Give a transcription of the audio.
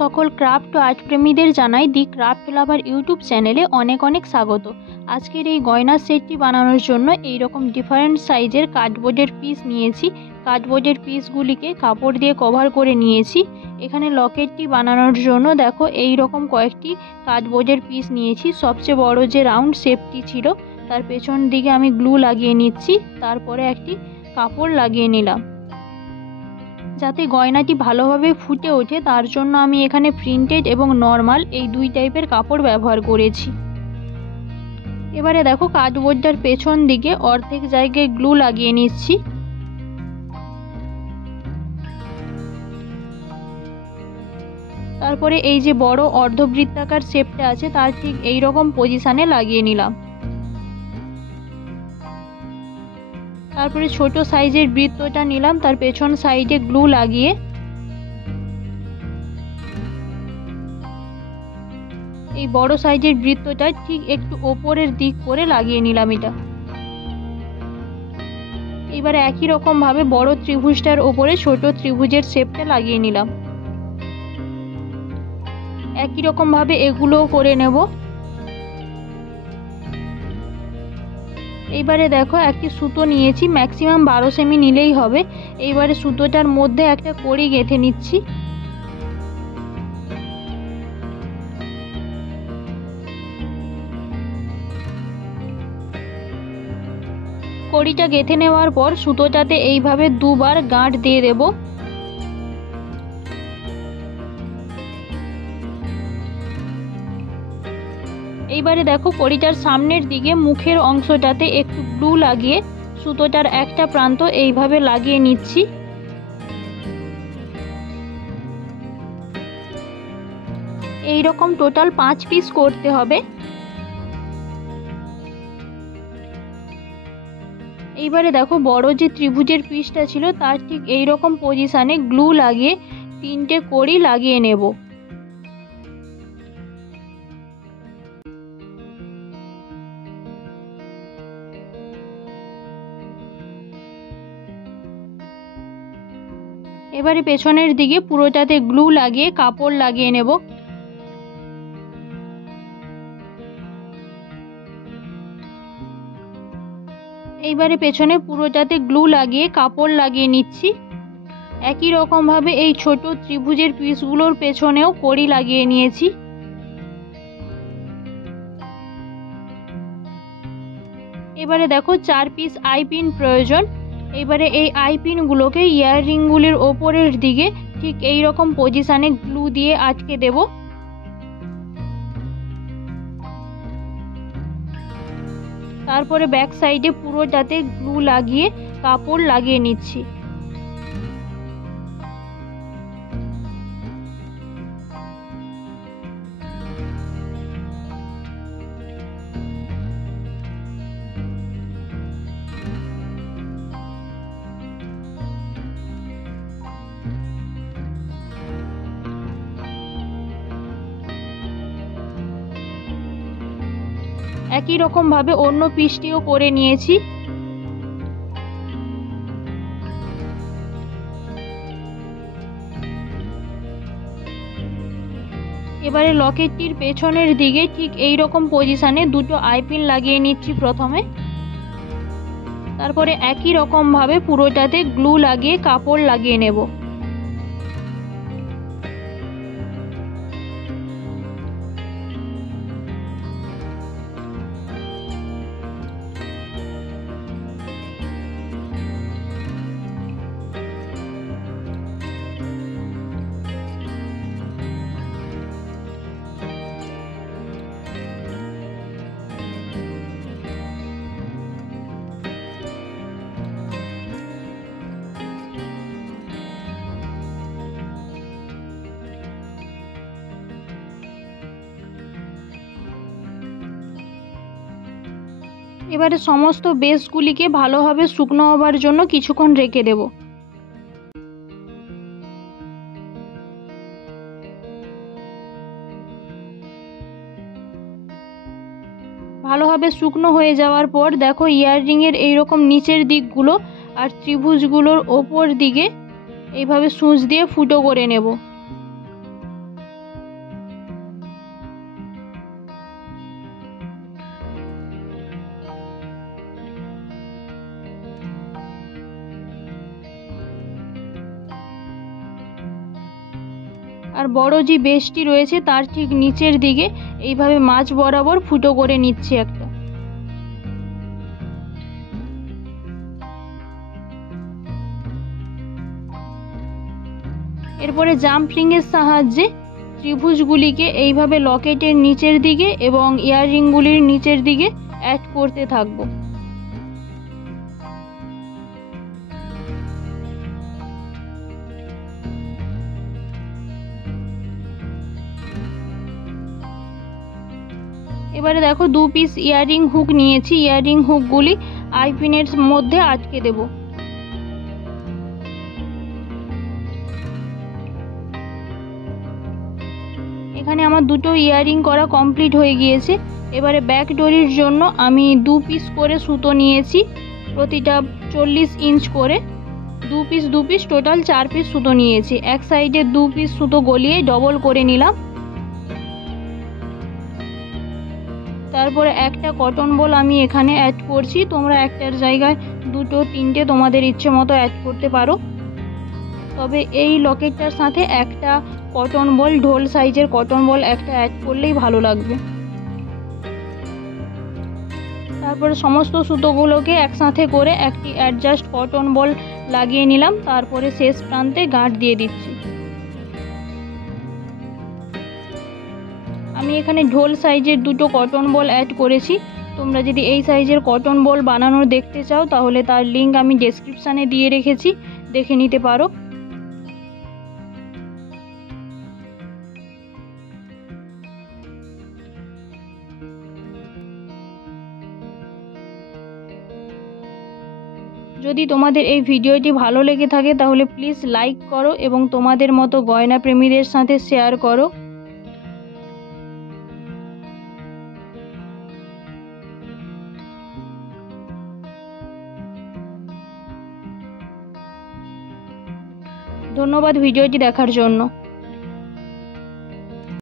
সকল ক্রাফট ও আর্ট প্রেমীদের জানাই দি ক্রাফট লাভার ইউটিউব চ্যানেলে অনেক অনেক স্বাগত। আজকের এই গয়নার সেটটি বানানোর জন্য এই রকম ডিফারেন্ট সাইজের কার্ডবোর্ডের পিস নিয়েছি। কার্ডবোর্ডের পিসগুলিকে কাপড় দিয়ে কভার করে নিয়েছি। এখানে লকেটটি বানানোর জন্য দেখো এই রকম কয়েকটি কার্ডবোর্ডের পিস নিয়েছি। সবচেয়ে বড় যে রাউন্ড শেপটি ছিল তার পেছন দিকে আমি গ্লু লাগিয়ে নিচ্ছি, তারপরে একটি কাপড় লাগিয়ে নিলাম। যাতে গয়নাটি ভালোভাবে ফুটে ওঠে তার জন্য আমি এখানে প্রিন্টেড এবং নর্মাল এই দুই টাইপের কাপড় ব্যবহার করেছি। এবারে দেখো কার্ডবোর্ডটার পেছন দিকে অর্ধেক জায়গায় গ্লু লাগিয়ে নিচ্ছি। তারপরে এই যে বড় অর্ধবৃত্তাকার শেপটা আছে তার ঠিক এই রকম পজিশনে লাগিয়ে নিলাম। তারপরে ছোট সাইজের বৃত্তটা নিলাম, তার পেছন সাইডে গ্লু লাগিয়ে এই বড় সাইজের বৃত্তটা ঠিক একটু ওপরের দিক করে লাগিয়ে নিলাম এটা। এবারে একই রকম ভাবে বড় ত্রিভুজটার ওপরে ছোট ত্রিভুজের শেপটা লাগিয়ে নিলাম। একই রকম ভাবে এগুলোও করে নেব। এইবারে দেখো একটি সুতো নিয়েছি, ম্যাক্সিমাম 12 সেমি নিলেই হবে। এইবারে সুতোটার মধ্যে একটা কড়ি গেঁথে নিচ্ছি। কড়িটা গেঁথে নেওয়ার পর সুতোটাতে এইভাবে দুবার গাঁট দিয়ে দেব। এইবারে দেখো কড়িটার সামনের দিকে মুখের অংশটাতে একটু গ্লু লাগিয়ে সুতোটার একটা প্রান্ত এইভাবে লাগিয়ে নিচ্ছি। এই রকম টোটাল 5 পিস করতে হবে। এইবারে দেখো বড় যে ত্রিভুজের পিসটা ছিল তার ঠিক এই রকম পজিশনে গ্লু লাগিয়ে 3টে কড়ি লাগিয়ে নেব। এবারে পেছনের দিকে পুরোটাতে গ্লু লাগিয়ে কাপড় লাগিয়ে নেব। এইবারে পেছনে পুরোটাতে গ্লু লাগিয়ে কাপড় লাগিয়ে নিচ্ছি। একই রকম ভাবে এই ছোট ত্রিভুজের পিসগুলোর পেছনেও কড়ি লাগিয়ে নিয়েছি। এবারে দেখো 4 পিস আই পিন প্রয়োজন। এবারে এই আই পিনগুলোকে ইয়াররিংগুলির ওপরের দিকে ঠিক এই রকম পজিশনে গ্লু দিয়ে আটকে দেব। তারপরে ব্যাক সাইডে পুরোটাতে গ্লু লাগিয়ে কাপড় লাগিয়ে নিচ্ছি। একই রকম ভাবে অন্য পিসটিও করে নিয়েছি। এবারে লকেটটির পেছনের দিকে ঠিক এই রকম পজিশনে দুটো আইপিন লাগিয়ে নিচ্ছি প্রথমে। তারপরে একই রকম ভাবে পুরোটাতে গ্লু লাগিয়ে কাপড় লাগিয়ে নেব। এবারে সমস্ত বেসগুলিকে ভালোভাবে শুকনো হবার জন্য কিছুক্ষণ রেখে দেব। ভালোভাবে শুকনো হয়ে যাওয়ার পর দেখো ইয়াররিংয়ের এইরকম নিচের দিকগুলো আর ত্রিভুজগুলোর ওপর দিকে এইভাবে সূচ দিয়ে ফুটো করে নেব। আর বড় যে বেসটি রয়েছে তার ঠিক নিচের দিকে এইভাবে মাছ বরাবর ফুটো করে নিচ্ছি একটা। এরপরে জাম্প রিংয়ের সাহায্যে ত্রিভুজগুলিকে এইভাবে লকেটের নিচের দিকে এবং ইয়াররিংগুলির নিচের দিকে অ্যাড করতে থাকবো। এবারে দেখো 2 পিস ইয়াররিং হুক নিয়েছি, ইয়াররিং হুকগুলি আইপিনের মধ্যে আটকে দেব। এখানে আমার দুটো ইয়াররিং করা কমপ্লিট হয়ে গিয়েছে। এবারে ব্যাক ডোরির জন্য আমি 2 পিস করে সুতো নিয়েছি, প্রতিটা 40 ইঞ্চ করে। 2 পিস টোটাল 4 পিস সুতো নিয়েছি। এক সাইডে 2 পিস সুতো গলিয়ে ডবল করে নিলাম। তারপরে একটা কটন বল আমি এখানে অ্যাড করছি, তোমরা একটার জায়গায় 2, 3টে তোমাদের ইচ্ছে মতো অ্যাড করতে পারো। তবে এই লকেটটার সাথে একটা কটন বল, ঢোল সাইজের কটন বল একটা অ্যাড করলেই ভালো লাগবে। তারপরে সমস্ত সুতোগুলোকে একসাথে করে একটি অ্যাডজাস্ট কটন বল লাগিয়ে নিলাম। তারপরে শেষ প্রান্তে গাঁট দিয়ে দিচ্ছি। আমি এখানে ঢোল সাইজের 2টো কটন বল অ্যাড করেছি। তোমরা যদি এই সাইজের কটন বল বানানোর দেখতে চাও তাহলে তার লিঙ্ক আমি ডেসক্রিপশানে দিয়ে রেখেছি, দেখে নিতে পারো। যদি তোমাদের এই ভিডিওটি ভালো লেগে থাকে তাহলে প্লিজ লাইক করো এবং তোমাদের মতো গয়না প্রেমীদের সাথে শেয়ার করো। ধন্যবাদ ভিডিওটি দেখার জন্য।